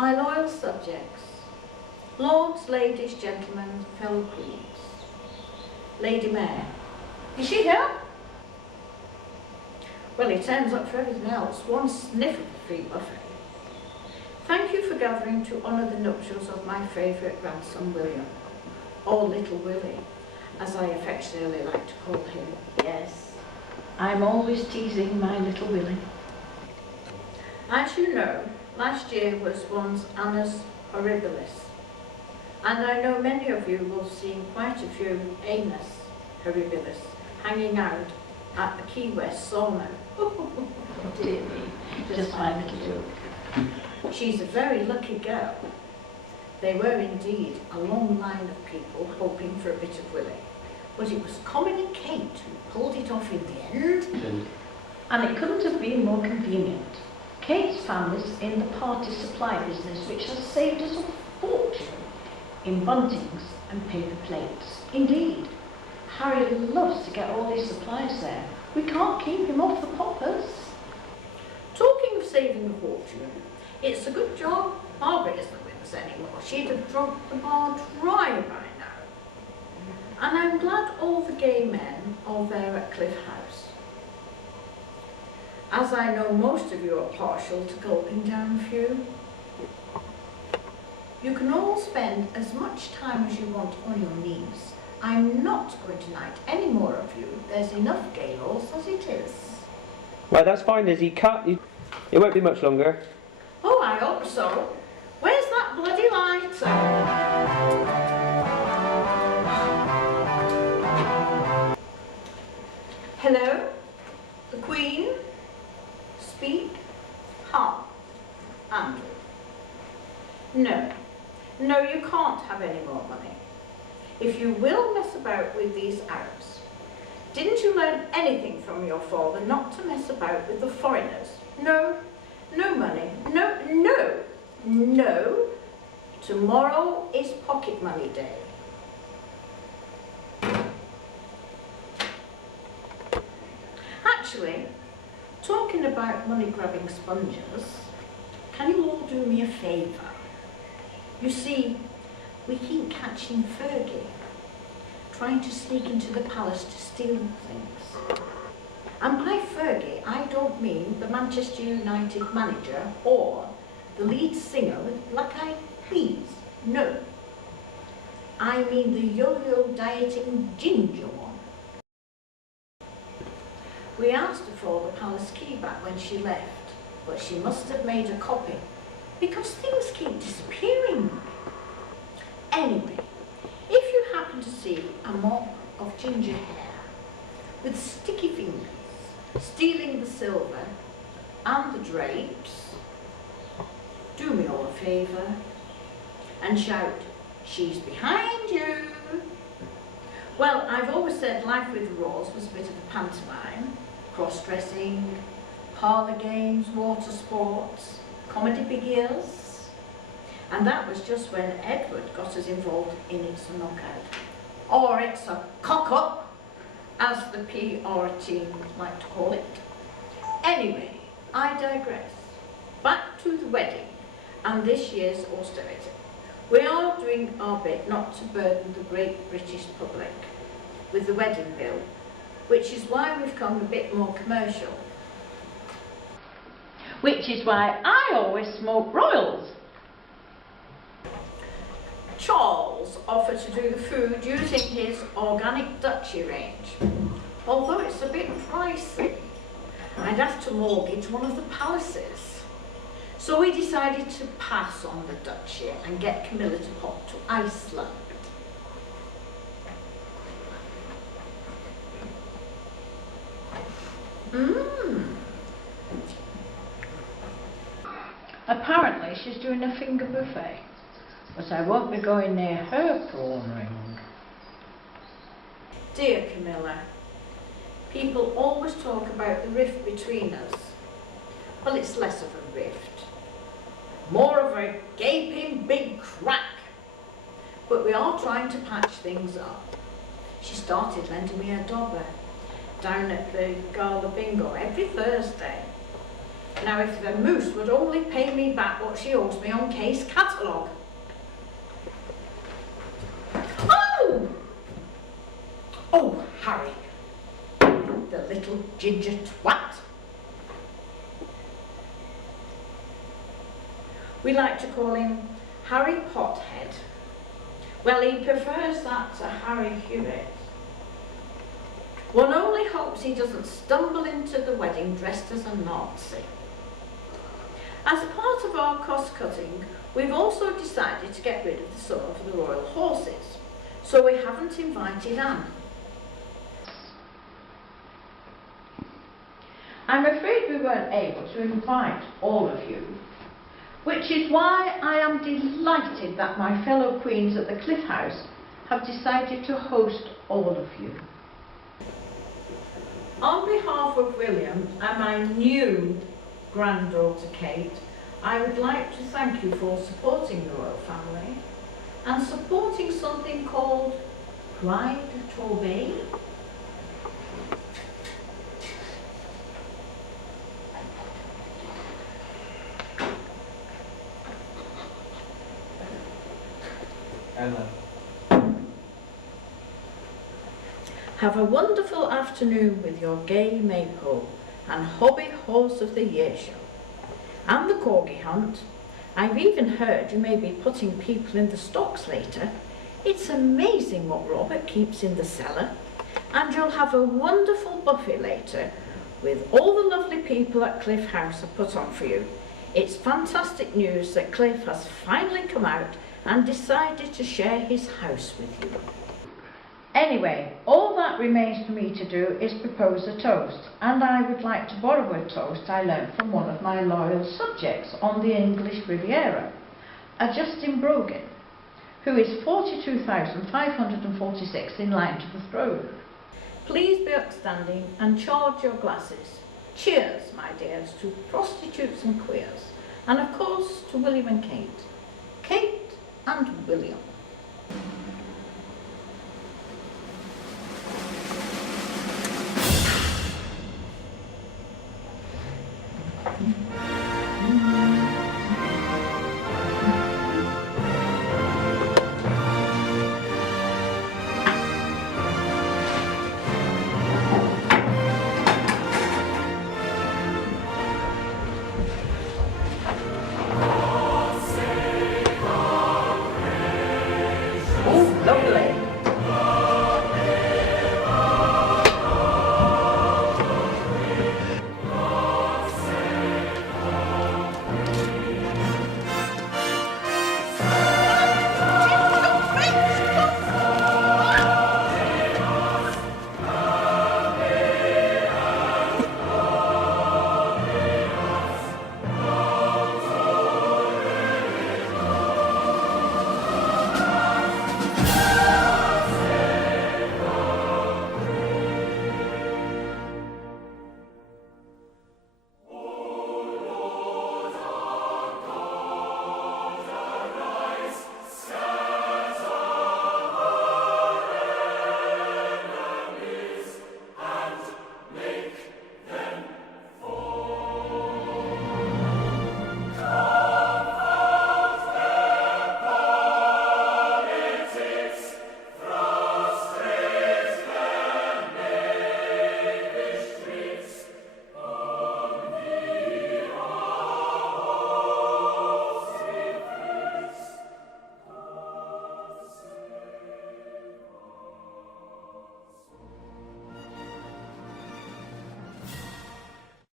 my loyal subjects, lords, ladies, gentlemen, fellow queens, Lady Mayor. Is she here? Well, it ends up for everything else. One sniff of the free buffet. Thank you for gathering to honour the nuptials of my favourite grandson William, or Little Willie, as I affectionately like to call him. Yes, I'm always teasing my little Willie. As you know, last year was one's Annus Horribilis, and I know many of you will have seen quite a few Anus Horribilis hanging out at the Key West sauna. Dear me, just my little joke. She's a very lucky girl. They were indeed a long line of people hoping for a bit of Willie, but it was Colin and Kate who pulled it off in the end. And it couldn't have been more convenient. Kate's family's in the party supply business, which has saved us a fortune in buntings and paper plates. Indeed, Harry loves to get all his supplies there. We can't keep him off the poppers. Talking of saving a fortune, it's a good job Margaret isn't with us anymore. She'd have drunk the bar dry by now. And I'm glad all the gay men are there at Cliff House, as I know most of you are partial to gulping down a few. You can all spend as much time as you want on your knees. I'm not going to knight any more of you. There's enough gay laws as it is. Right, that's fine, Lizzie. Cut. It won't be much longer. Oh, I hope so. Where's that bloody lighter? Hello? The Queen? Speak? Ha. Andrew. No. No, you can't have any more money. If you will mess about with these Arabs. Didn't you learn anything from your father not to mess about with the foreigners? No. No money. No, no, no. Tomorrow is pocket money day. Actually, talking about money-grabbing sponges, can you all do me a favour? You see, we keep catching Fergie trying to sneak into the palace to steal things. And by Fergie, I don't mean the Manchester United manager or the lead singer with black-eyed peas. No. I mean the yo-yo dieting ginger one. We asked her for the palace key back when she left, but she must have made a copy because things keep disappearing. Anyway, if you happen to see a mop of ginger hair with sticky fingers stealing the silver and the drapes, do me all a favour and shout, "She's behind you." Well, I've always said life with the Royals was a bit of a pantomime, cross-dressing, parlour games, water sports, comedy big ears, and that was just when Edward got us involved in It's a Knockout, or It's a Cock-Up, as the PR team like to call it. Anyway, I digress. Back to the wedding and this year's austerity. We are doing our bit not to burden the great British public with the wedding bill, which is why we've come a bit more commercial. Which is why I always smoke Royals. Charles offered to do the food using his organic duchy range, although it's a bit pricey. I'd have to mortgage one of the palaces. So we decided to pass on the duchy and get Camilla to pop to Iceland. Apparently she's doing a finger buffet, but I won't be going near her prawn ring. Dear Camilla, people always talk about the rift between us. Well, it's less of a rift, more of a gaping big crack. But we are trying to patch things up. She started lending me a dobber down at the Gala Bingo every Thursday. Now if the moose would only pay me back what she owes me on Kate's catalogue. Oh! Oh, Harry, the little ginger twat. We like to call him Harry Pothead. Well, he prefers that to Harry Hewitt. One only hopes he doesn't stumble into the wedding dressed as a Nazi. As part of our cost cutting, we've also decided to get rid of the summer for the royal horses, so we haven't invited Anne. I'm afraid we weren't able to invite all of you, which is why I am delighted that my fellow queens at the Cliff House have decided to host all of you. On behalf of William and my new granddaughter Kate, I would like to thank you for supporting the royal family and supporting something called Pride Torbay. Ella. Have a wonderful afternoon with your gay maypole and hobby horse of the year show. And the corgi hunt. I've even heard you may be putting people in the stocks later. It's amazing what Robert keeps in the cellar. And you'll have a wonderful buffet later with all the lovely people at Cliff House have put on for you. It's fantastic news that Cliff has finally come out and decided to share his house with you. Anyway, all that remains for me to do is propose a toast, and I would like to borrow a toast I learnt from one of my loyal subjects on the English Riviera, a Justin Brogan, who is 42,546 in line to the throne. Please be upstanding and charge your glasses. Cheers, my dears, to prostitutes and queers, and of course to William and Kate. Kate and William.